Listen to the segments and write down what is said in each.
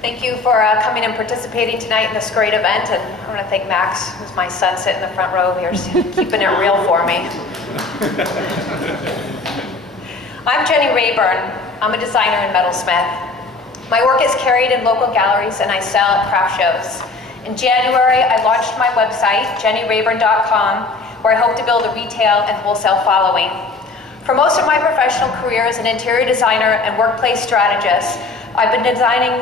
Thank you for coming and participating tonight in this great event, and I want to thank Max, who's my son sitting in the front row here, keeping it real for me. I'm Jenne Rayburn. I'm a designer and metalsmith. My work is carried in local galleries and I sell at craft shows. In January, I launched my website, JenneRayburn.com, where I hope to build a retail and wholesale following. For most of my professional career as an interior designer and workplace strategist, I've been designing,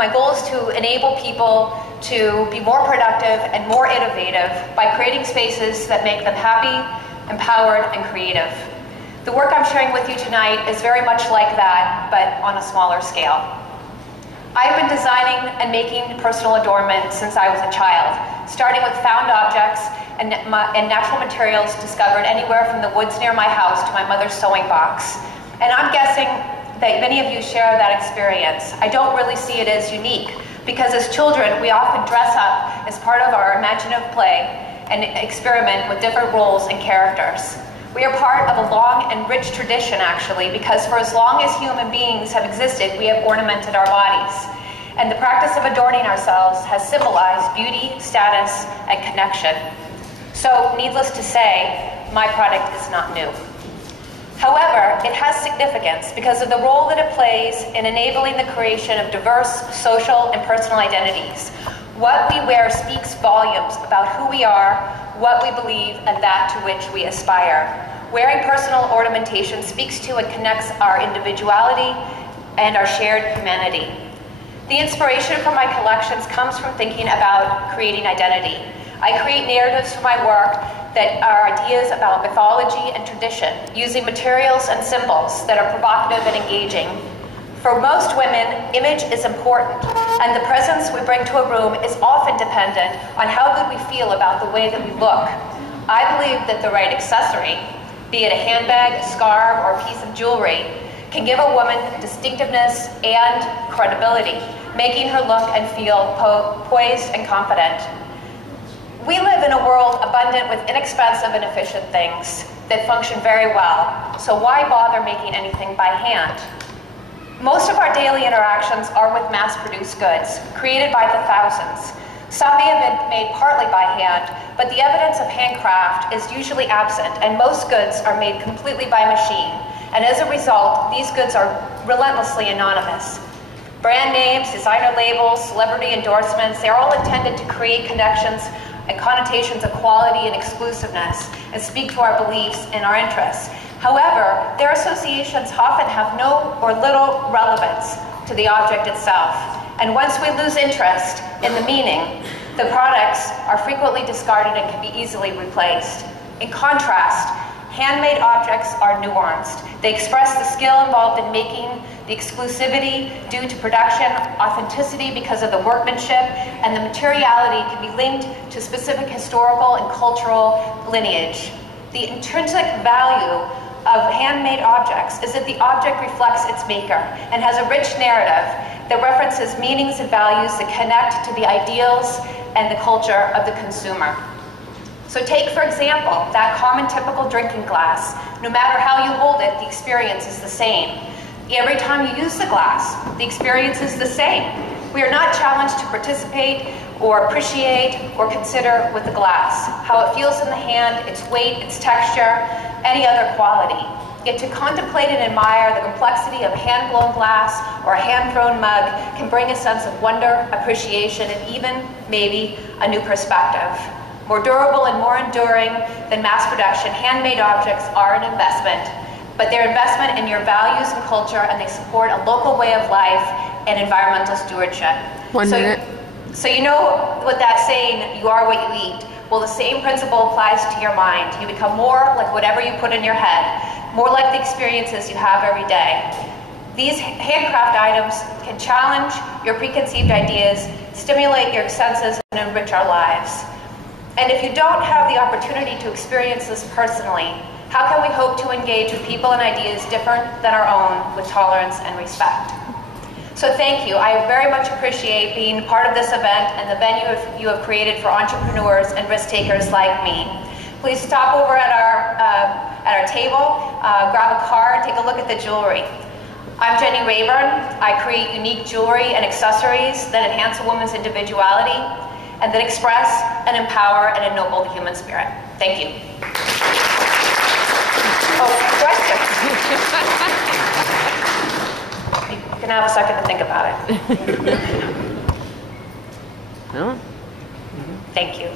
my goal is to enable people to be more productive and more innovative by creating spaces that make them happy, empowered, and creative. The work I'm sharing with you tonight is very much like that, but on a smaller scale. I've been designing and making personal adornment since I was a child, starting with found objects and natural materials discovered anywhere from the woods near my house to my mother's sewing box. And I'm guessing that many of you share that experience. I don't really see it as unique, because as children, we often dress up as part of our imaginative play and experiment with different roles and characters. We are part of a long and rich tradition, actually, because for as long as human beings have existed, we have ornamented our bodies. And the practice of adorning ourselves has symbolized beauty, status, and connection. So, needless to say, my product is not new. However, it has significance because of the role that it plays in enabling the creation of diverse social and personal identities. What we wear speaks volumes about who we are, what we believe, and that to which we aspire. Wearing personal ornamentation speaks to and connects our individuality and our shared humanity. The inspiration for my collections comes from thinking about creating identity. I create narratives for my work that are ideas about mythology and tradition, using materials and symbols that are provocative and engaging. For most women, image is important, and the presence we bring to a room is often dependent on how good we feel about the way that we look. I believe that the right accessory, be it a handbag, a scarf, or a piece of jewelry, can give a woman distinctiveness and credibility, making her look and feel poised and confident. We live in a world abundant with inexpensive and efficient things that function very well, so why bother making anything by hand? Most of our daily interactions are with mass-produced goods, created by the thousands. Some may have been made partly by hand, but the evidence of handcraft is usually absent, and most goods are made completely by machine. And as a result, these goods are relentlessly anonymous. Brand names, designer labels, celebrity endorsements, they're all intended to create connections and connotations of quality and exclusiveness, and speak to our beliefs and our interests. However, their associations often have no or little relevance to the object itself. And once we lose interest in the meaning, the products are frequently discarded and can be easily replaced. In contrast, handmade objects are nuanced. They express the skill involved in making, the exclusivity due to production, authenticity because of the workmanship, and the materiality can be linked to specific historical and cultural lineage. The intrinsic value of handmade objects is that the object reflects its maker and has a rich narrative that references meanings and values that connect to the ideals and the culture of the consumer. So take, for example, that common typical drinking glass. No matter how you hold it, the experience is the same. Every time you use the glass, the experience is the same. We are not challenged to participate or appreciate or consider with the glass, how it feels in the hand, its weight, its texture, any other quality. Yet to contemplate and admire the complexity of hand-blown glass or a hand-thrown mug can bring a sense of wonder, appreciation, and even, maybe, a new perspective. More durable and more enduring than mass production, handmade objects are an investment, but they're investment in your values and culture, and they support a local way of life and environmental stewardship. One minute. So you know what that saying, you are what you eat. Well, the same principle applies to your mind. You become more like whatever you put in your head, more like the experiences you have every day. These handcraft items can challenge your preconceived ideas, stimulate your senses, and enrich our lives. And if you don't have the opportunity to experience this personally, how can we hope to engage with people and ideas different than our own with tolerance and respect? So thank you. I very much appreciate being part of this event and the venue you have created for entrepreneurs and risk takers like me. Please stop over at our table, grab a card, take a look at the jewelry. I'm Jenne Rayburn. I create unique jewelry and accessories that enhance a woman's individuality and that express and empower and ennoble the human spirit. Thank you. Oh, questions? You can have a second to think about it. No? Thank you.